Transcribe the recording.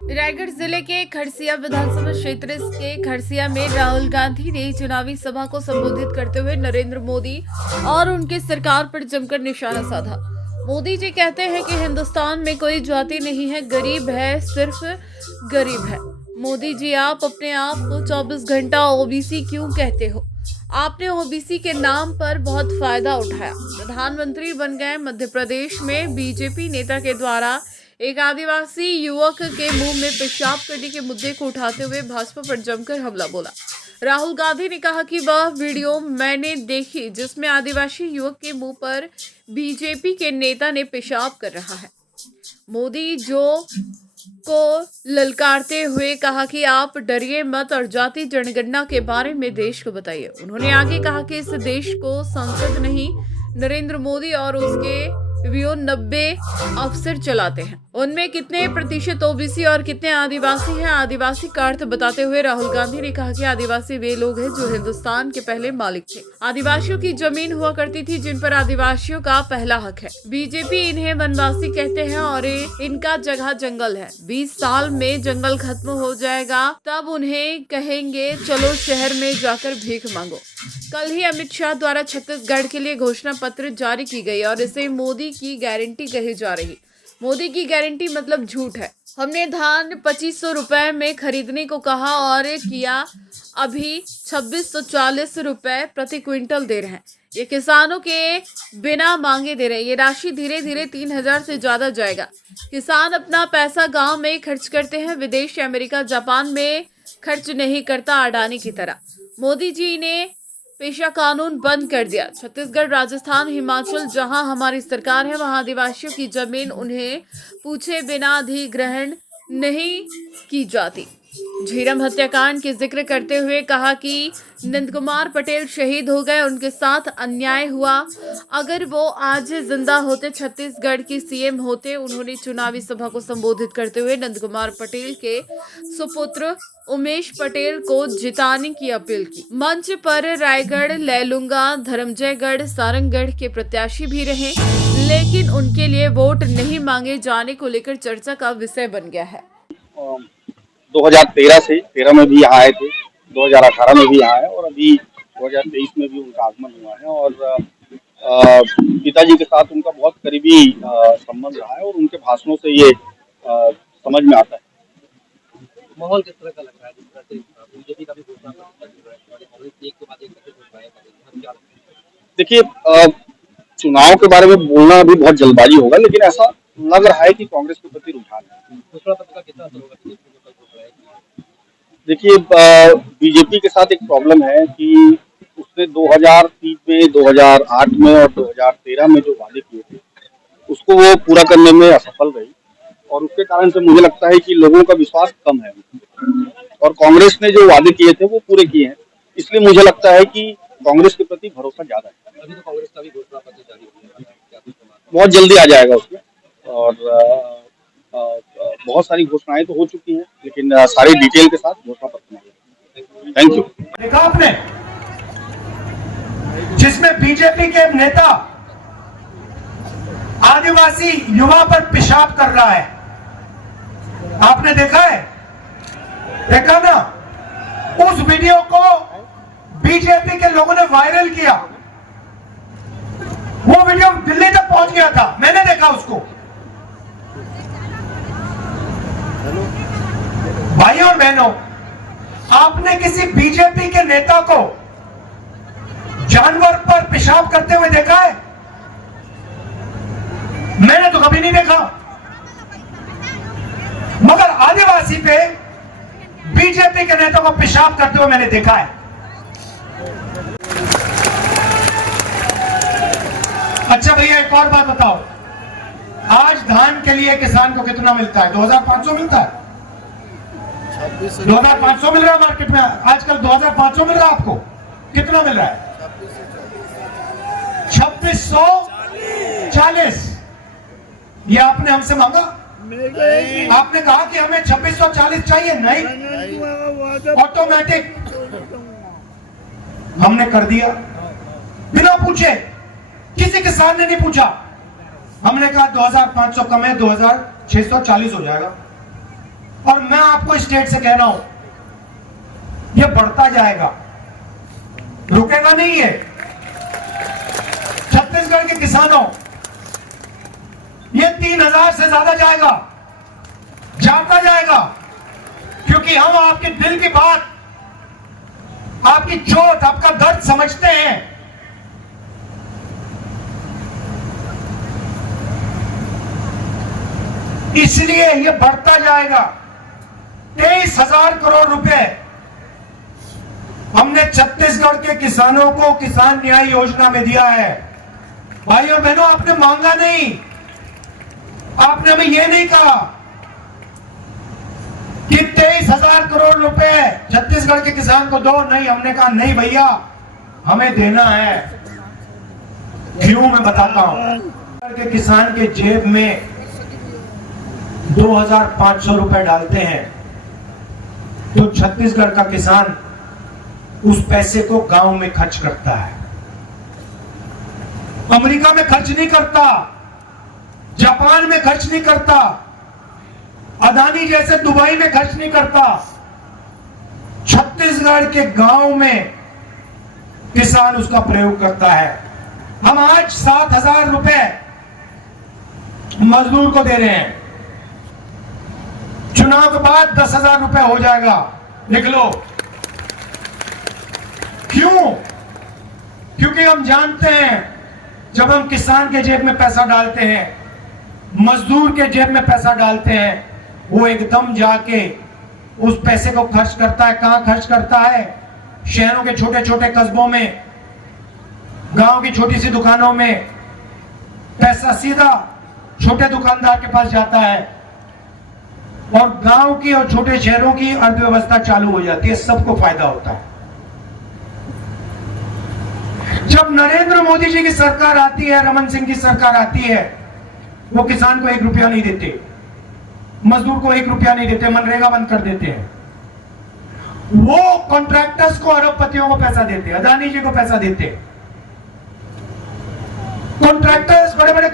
रायगढ़ जिले के खरसिया विधानसभा क्षेत्र के खरसिया में राहुल गांधी ने चुनावी सभा को संबोधित करते हुए नरेंद्र मोदी और उनकी सरकार पर जमकर निशाना साधा। मोदी जी कहते हैं कि हिंदुस्तान में कोई जाति नहीं है, गरीब है, सिर्फ गरीब है। मोदी जी, आप अपने आप को 24 घंटा ओबीसी क्यों कहते हो? आपने ओबीसी के नाम पर बहुत फायदा उठाया, प्रधानमंत्री बन गए। मध्य प्रदेश में बीजेपी नेता के द्वारा एक आदिवासी युवक के मुंह में पेशाब करने के मुद्दे को उठाते हुए भाजपा पर जमकर हमला बोला। राहुल गांधी ने कहा कि वह वीडियो मैंने देखी जिसमें आदिवासी युवक के मुंह पर बीजेपी के नेता ने पेशाब कर रहा है। मोदी जो को ललकारते हुए कहा कि आप डरिए मत और जाति जनगणना के बारे में देश को बताइए। उन्होंने आगे कहा कि इस देश को संसद नहीं, नरेंद्र मोदी और उसके 90 अफसर चलाते हैं। उनमें कितने प्रतिशत ओबीसी और कितने आदिवासी हैं? आदिवासी का अर्थ बताते हुए राहुल गांधी ने कहा कि आदिवासी वे लोग हैं जो हिंदुस्तान के पहले मालिक थे। आदिवासियों की जमीन हुआ करती थी जिन पर आदिवासियों का पहला हक है। बीजेपी इन्हें वनवासी कहते हैं और इनका जगह जंगल है। 20 साल में जंगल खत्म हो जाएगा, तब उन्हें कहेंगे चलो शहर में जाकर भीख मांगो। कल ही अमित शाह द्वारा छत्तीसगढ़ के लिए घोषणा पत्र जारी की गई और इसे मोदी की गारंटी कही जा रही। मोदी की गारंटी मतलब झूठ है। हमने धान 2500 रुपए में खरीदने को कहा और किया, अभी 2640 रुपए प्रति क्विंटल दे रहे हैं। ये किसानों के बिना मांगे दे रहे हैं। ये राशि धीरे धीरे 3000 से ज्यादा जाएगा। किसान अपना पैसा गांव में खर्च करते हैं, विदेश अमेरिका जापान में खर्च नहीं करता अडानी की तरह। मोदी जी ने पेशा कानून बंद कर दिया। छत्तीसगढ़, राजस्थान, हिमाचल जहां हमारी सरकार है वहां आदिवासियों की जमीन उन्हें पूछे बिना अधिग्रहण नहीं की जाती। झीरम हत्याकांड की जिक्र करते हुए कहा कि नंद कुमार पटेल शहीद हो गए, उनके साथ अन्याय हुआ। अगर वो आज जिंदा होते, छत्तीसगढ़ की सीएम होते। उन्होंने चुनावी सभा को संबोधित करते हुए नंद कुमार पटेल के सुपुत्र उमेश पटेल को जिताने की अपील की। मंच पर रायगढ़, लैलूंगा, धर्मजयगढ़, सारंगगढ़ के प्रत्याशी भी रहे, लेकिन उनके लिए वोट नहीं मांगे जाने को लेकर चर्चा का विषय बन गया है। 2013 से 13 में भी यहाँ आए थे, 2018 में भी यहाँ आए और अभी 2023 में भी उनका आगमन हुआ है और पिताजी के साथ उनका बहुत करीबी संबंध रहा है और उनके भाषणों से ये समझ में आता है। माहौल किस तरह का लग रहा है? जिस तरह से बीजेपी का भी घोषणा कांग्रेस एक के बाद एक घोषणा। देखिए, चुनाव के बारे में बोलना भी बहुत जल्दबाजी होगा, लेकिन ऐसा लग रहा है कि कांग्रेस के प्रति रुझान है। घोषणा पत्र का कितना असर होगा? देखिए, बीजेपी के साथ एक प्रॉब्लम है कि उसने 2003 में, 2008 में और 2013 में जो वादे किए थे उसको वो पूरा करने में असफल रही और उसके कारण से मुझे लगता है कि लोगों का विश्वास कम है और कांग्रेस ने जो वादे किए थे वो पूरे किए हैं, इसलिए मुझे लगता है कि कांग्रेस के प्रति भरोसा ज्यादा है। अभी तो कांग्रेस का भी घोषणा पत्र जारी हो गया, बहुत जल्दी आ जाएगा उसमें और बहुत सारी घोषणाएं तो हो चुकी हैं, लेकिन सारी डिटेल के साथ घोषणा पत्र नहीं। Thank you. देखा आपने जिसमें बीजेपी के नेता आदिवासी युवा पर पेशाब कर रहा है, आपने देखा है? देखा ना? उस वीडियो को बीजेपी के लोगों ने वायरल किया। वो वीडियो दिल्ली तक पहुंच गया था, मैंने देखा उसको। भाइयों और बहनों, आपने किसी बीजेपी के नेता को जानवर पर पेशाब करते हुए देखा है? मैंने तो कभी नहीं देखा। मगर आदिवासी पे बीजेपी के नेता को पेशाब करते हुए मैंने देखा है। अच्छा भैया, एक और बात बताओ, आज धान के लिए किसान को कितना मिलता है? 2500 मिलता है। 2500 मिल रहा है मार्केट में आजकल। 2500 मिल रहा है आपको? कितना मिल रहा है? 2640। ये आपने हमसे मांगा? आपने कहा कि हमें 2640 चाहिए। नहीं, ऑटोमेटिक हमने कर दिया बिना पूछे। किसी किसान ने नहीं पूछा। हमने कहा 2500 कम है, 2640 हो जाएगा। और मैं आपको स्टेट से कह रहा हूं, ये बढ़ता जाएगा, रुकेगा नहीं है। छत्तीसगढ़ के किसानों, ये 3,000 से ज्यादा जाएगा, जाता जाएगा, क्योंकि हम आपके दिल की बात, आपकी चोट, आपका दर्द समझते हैं। इसलिए ये बढ़ता जाएगा। 23,000 करोड़ रुपए हमने छत्तीसगढ़ के किसानों को किसान न्याय योजना में दिया है। भाई और बहनों, आपने मांगा नहीं, आपने हमें यह नहीं कहा कि 23,000 करोड़ रुपए छत्तीसगढ़ के किसान को दो, नहीं, हमने कहा नहीं भैया, हमें देना है। क्यों, मैं बताता हूं। के किसान के जेब में 2,500 रुपए डालते हैं तो छत्तीसगढ़ का किसान उस पैसे को गांव में खर्च करता है, अमेरिका में खर्च नहीं करता, जापान में खर्च नहीं करता, अदानी जैसे दुबई में खर्च नहीं करता। छत्तीसगढ़ के गांव में किसान उसका प्रयोग करता है। हम आज 7,000 रुपए मजदूर को दे रहे हैं, चुनाव के बाद 10,000 रुपए हो जाएगा, लिख लो। क्यों? क्योंकि हम जानते हैं जब हम किसान के जेब में पैसा डालते हैं, मजदूर के जेब में पैसा डालते हैं, वो एकदम जाके उस पैसे को खर्च करता है। कहां खर्च करता है? शहरों के छोटे छोटे कस्बों में, गांव की छोटी सी दुकानों में। पैसा सीधा छोटे दुकानदार के पास जाता है और गांव की और छोटे शहरों की अर्थव्यवस्था चालू हो जाती है, सबको फायदा होता है। जब नरेंद्र मोदी जी की सरकार आती है, रमन सिंह की सरकार आती है, वो किसान को 1 रुपया नहीं देते, मजदूर को 1 रुपया नहीं देते, मनरेगा बंद कर देते हैं। वो कॉन्ट्रैक्टर्स को, अरबपतियों को पैसा देते, अदानी जी को पैसा देते। कॉन्ट्रैक्टर्स, बड़े बड़े